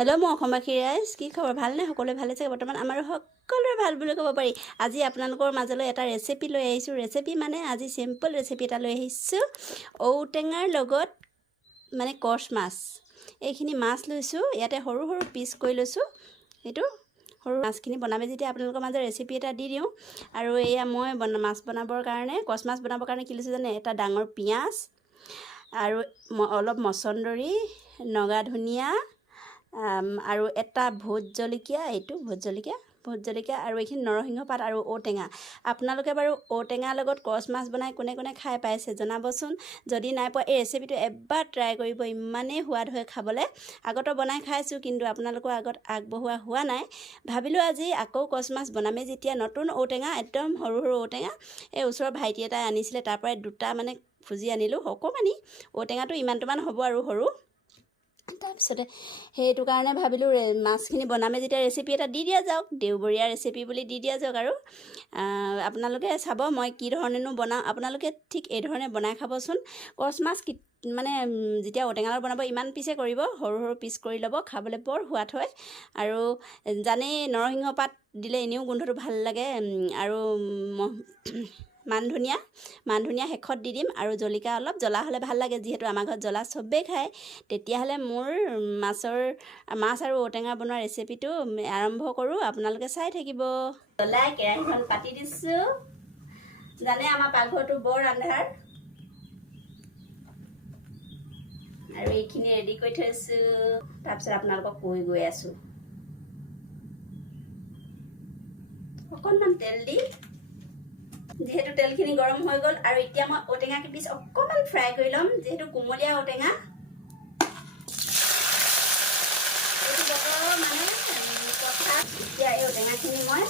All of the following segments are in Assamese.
হেল্ল' মই অসমবাসী ৰাইজ, কি খবৰ? ভালনে? সকলোৱে ভালে চাগে? বৰ্তমান আমাৰো সকলোৰে ভাল বুলি ক'ব পাৰি। আজি আপোনালোকৰ মাজলৈ এটা ৰেচিপি লৈ আহিছোঁ। ৰেচিপি মানে আজি চিম্পল ৰেচিপি এটা লৈ আহিছোঁ। ঔটেঙাৰ লগত মানে কচ মাছ, এইখিনি মাছ লৈছোঁ। ইয়াতে সৰু সৰু পিচ কৰি লৈছোঁ। সেইটো সৰু মাছখিনি বনাবে যেতিয়া আপোনালোকৰ মাজত ৰেচিপি এটা দি দিওঁ। আৰু এয়া মই মাছ বনাবৰ কাৰণে, কচ মাছ বনাবৰ কাৰণে কি লৈছোঁ জানে? এটা ডাঙৰ পিঁয়াজ আৰু অলপ মচন্দৰী, নগা ধনিয়া আৰু এটা ভোট জলকীয়া, এইটো ভোট জলকীয়া আৰু এইখিনি নৰসিংহ পাত আৰু ঔটেঙা। আপোনালোকে বাৰু ঔটেঙাৰ লগত কচ মাছ বনাই কোনে কোনে খাই পাইছে জনাবচোন। যদি নাই পোৱা এই ৰেচিপিটো এবাৰ ট্ৰাই কৰিব, ইমানেই সোৱাদ হয় খাবলৈ। আগতো বনাই খাইছোঁ, কিন্তু আপোনালোকৰ আগত আগবঢ়োৱা হোৱা নাই। ভাবিলোঁ আজি আকৌ কচ মাছ বনামেই যেতিয়া, নতুন ঔটেঙা, একদম সৰু সৰু ঔটেঙা। এই ওচৰৰ ভাইটি এটাই আনিছিলে, তাৰ পৰাই দুটা মানে খুজি আনিলোঁ। অকণমানি ঔটেঙাটো ইমানটোমান হ'ব আৰু সৰু। তাৰপিছতে সেইটো কাৰণে ভাবিলোঁ মাছখিনি বনামে যেতিয়া ৰেচিপি এটা দি দিয়া যাওক, দেওবৰীয়া ৰেচিপি বুলি দি দিয়া যাওক। আৰু আপোনালোকে চাব মই কি ধৰণেনো বনাওঁ। আপোনালোকে ঠিক এই ধৰণে বনাই খাবচোন। কচ মাছ মানে যেতিয়া ঔটেঙা বনাব ইমান পিছে কৰিব, সৰু সৰু পিচ কৰি ল'ব, খাবলৈ বৰ সোৱাদ হয়। আৰু জানেই নৰসিংহ পাত দিলে এনেও গোন্ধটো ভাল লাগে। আৰু মান ধনিয়া শেষত দি দিম। আৰু জলকীয়া অলপ, জ্বলা হ'লে ভাল লাগে, যিহেতু আমাৰ ঘৰত জ্বলা চবেই খায়। তেতিয়াহ'লে মোৰ মাছ আৰু ঔটেঙা বনোৱা ৰেচিপিটো আৰম্ভ কৰোঁ। আপোনালোকে চাই থাকিব। জ্বলাই কেৰাহীখন পাতি দিছোঁ। জানে আমাৰ পাকঘৰটো বৰ আন্ধাৰ। আৰু এইখিনি ৰেডি কৰি থৈছোঁ। তাৰপিছত আপোনালোকক কৈ গৈ আছোঁ। অকণমান তেল দি, যিহেতু তেলখিনি গৰম হৈ গ'ল, আৰু এতিয়া মই ঔটেঙা কেইপিচ অকণমান ফ্ৰাই কৰি ল'ম, যিহেতু কুমলীয়া ঔটেঙা। এইটো বতৰ মানে কথা। এতিয়া এই ঔটেঙাখিনি মই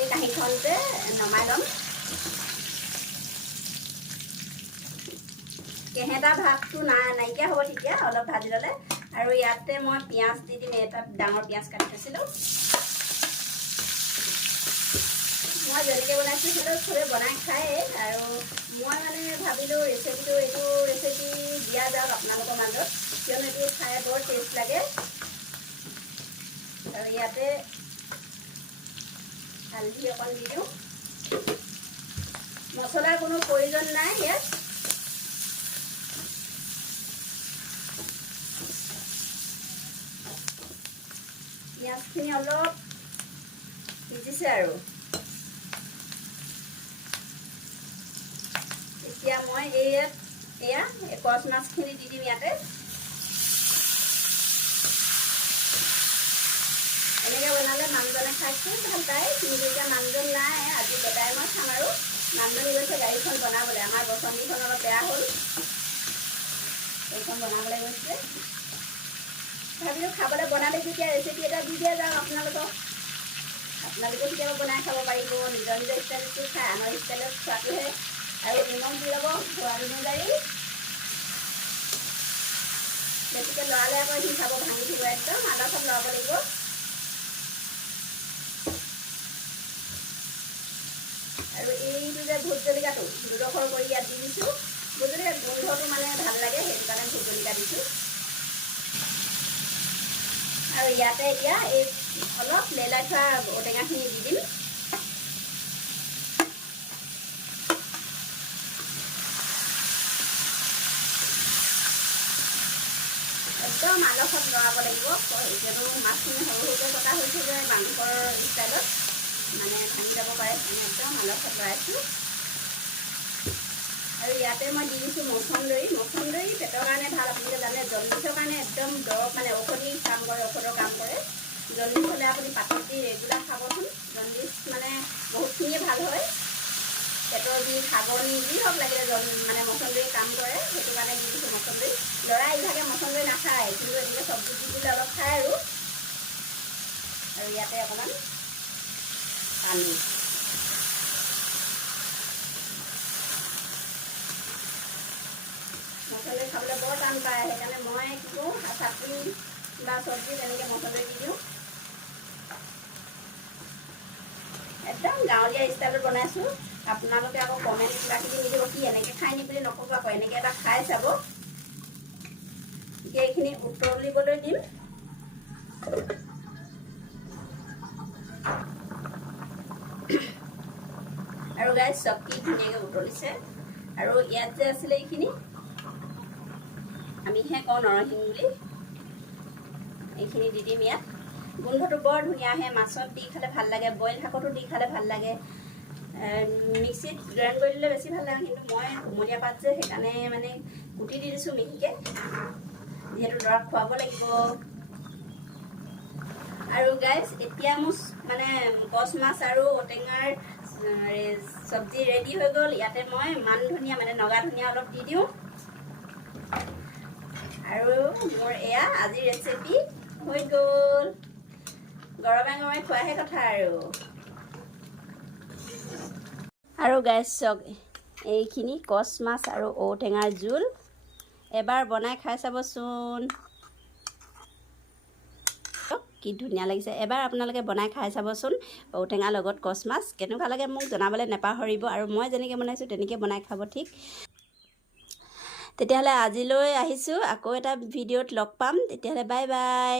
এই কাঁহীখনতে নমাই ল'ম। কেহেতা ভাৱটো নাইকিয়া হ'ব তেতিয়া অলপ ভাজি ল'লে। আৰু ইয়াতে মই পিঁয়াজ দি দিম। এটা ডাঙৰ পিঁয়াজ কাটি থৈছিলোঁ। মই যেনেকৈ বনাইছোঁ সেইটো চবেই বনাই খায়েই। আৰু মই মানে ভাবিলোঁ এইটো ৰেচিপি দিয়া যাওক আপোনালোকৰ মাজত, কিয়নো এইটো খাই বৰ টেষ্ট লাগে। আৰু ইয়াতে হালধি অকণ দি দিওঁ। মছলাৰ কোনো প্ৰয়োজন নাই ইয়াত। পিঁয়াজখিনি অলপ সিজিছে আৰু এতিয়া মই এয়া কচ মাছখিনি দি দিম ইয়াতে। এনেকৈ বনালে মানুহজনে খাই খুব ভাল পায়, কিন্তু এতিয়া মানুহজন নাই। আজি বেটাই মই খাম। আৰু মানুহজনী গৈছে গাড়ীখন বনাবলৈ। আমাৰ বচন্তিখন অলপ বেয়া হ'ল, এইখন বনাবলৈ গৈছে। ভাবিলোঁ খাবলৈ বনালে যেতিয়া ৰেচিপি এটা দি দিয়া যাওক আপোনালোকেও কেতিয়াবা বনাই খাব পাৰিব। নিজৰ নিজৰ ষ্টাইলটো খাই, আনৰ ষ্টাইলত খোৱাটোহে। আৰু নিমখ দি ল'ব সোৱাদ অনুযায়ী। বেছিকৈ লৰালে আকৌ সি খাব ভাঙি দিব, একদম আদা চব লৰাব লাগিব। আৰু এইটো যে ভোট জলকীয়াটো দুডোখৰ কৰি ইয়াত দি দিছোঁ। ভোট জলকীয়া গোন্ধটো মানে ভাল লাগে, সেইটো কাৰণে ভোট জলকীয়া দিছোঁ। আৰু ইয়াতে এতিয়া এই অলপ লেলাই থোৱা ঔটেঙাখিনি দি দিম। একদম আলসত লৰাব লাগিব, কিয়নো মাছখিনি সৰু সৰুকৈ কটা হৈছে যে মাংসৰ ষ্টাইলত মানে ভাঙি যাব পাৰে। একদম আলসত লৰাইছোঁ। আৰু ইয়াতে মই দি দিছোঁ মচন্দৰী পেটৰ কাৰণে ভাল। আপোনালোকে জানে জণ্ডিছৰ কাৰণে একদম দৰৱ, মানে ঔষধৰ কাম কৰে। জণ্ডিছ হ'লে আপুনি পাতত দি ৰেগুলাৰ খাবচোন। জণ্ডিছ মানে বহুতখিনিয়ে ভাল হয়। পেটৰ বিষ, হাগনি যি হওক লাগিলে মানে মচন্দৰীয়ে কাম কৰে। সেইটো কাৰণে দি দিছোঁ মচন্দৰী। ল'ৰাই ইভাগে মচন্দৰী নাখায়, কিন্তু এনেকৈ চব্জি দি দিলে অলপ খায়। আৰু ইয়াতে অকণমান পানী। মচন্দৰী খাবলৈ বৰ টান পায়, সেইকাৰণে মই কি কৰোঁ, চাটনি বা চব্জিত এনেকৈ মচন্দৰী দি দিওঁ। একদম গাঁৱলীয়া ষ্টাইলত বনাইছোঁ। আপোনালোকে আকৌ কমেণ্ট কিবাকিবি নিদিব, কি এনেকৈ খাই নি বুলি নক'ব আকৌ। এনেকৈ এবাৰ খাই চাব, এতিয়া এইখিনি উতলিবলৈ দিম। আৰু গাইজ চব কি ধুনীয়াকৈ উতলিছে। আৰু ইয়াত যে আছিলে এইখিনি আমিহে কওঁ নৰসিংহ বুলি, এইখিনি দি দিম ইয়াত। গোন্ধটো বৰ ধুনীয়া আহে, মাছত দি খালে ভাল লাগে, বইল শাকতো দি খালে ভাল লাগে, মিক্সিত গ্ৰাইণ্ড কৰি দিলে বেছি ভাল লাগে, কিন্তু মই কুমলীয়া পাত যে সেইকাৰণে মানে কুটি দি দিছোঁ মিহিকৈ, যিহেতু দৰৱ খুৱাব লাগিব। আৰু গাইজ এতিয়া মোৰ মানে কচ মাছ আৰু ঔটেঙাৰ চব্জি ৰেডি হৈ গ'ল। ইয়াতে মই মান ধনিয়া মানে নগা ধনিয়া অলপ দি দিওঁ। আৰু মোৰ এয়া আজিৰ ৰেচিপি হৈ গ'ল। গৰমে গৰমে খোৱাহে কথা আৰু গাইজ চাওক, এইখিনি কচ মাছ আৰু ঔটেঙাৰ জোল এবাৰ বনাই খাই চাবচোন, কি ধুনীয়া লাগিছে। এবাৰ আপোনালোকে বনাই খাই চাবচোন, ঔটেঙাৰ লগত কচ মাছ কেনেকুৱা লাগে মোক জনাবলৈ নাপাহৰিব। আৰু মই যেনেকৈ বনাইছোঁ তেনেকৈ বনাই খাব ঠিক। তেতিয়াহ'লে আজিলৈ আহিছোঁ, আকৌ এটা ভিডিঅ'ত লগ পাম। তেতিয়াহ'লে বাই বাই।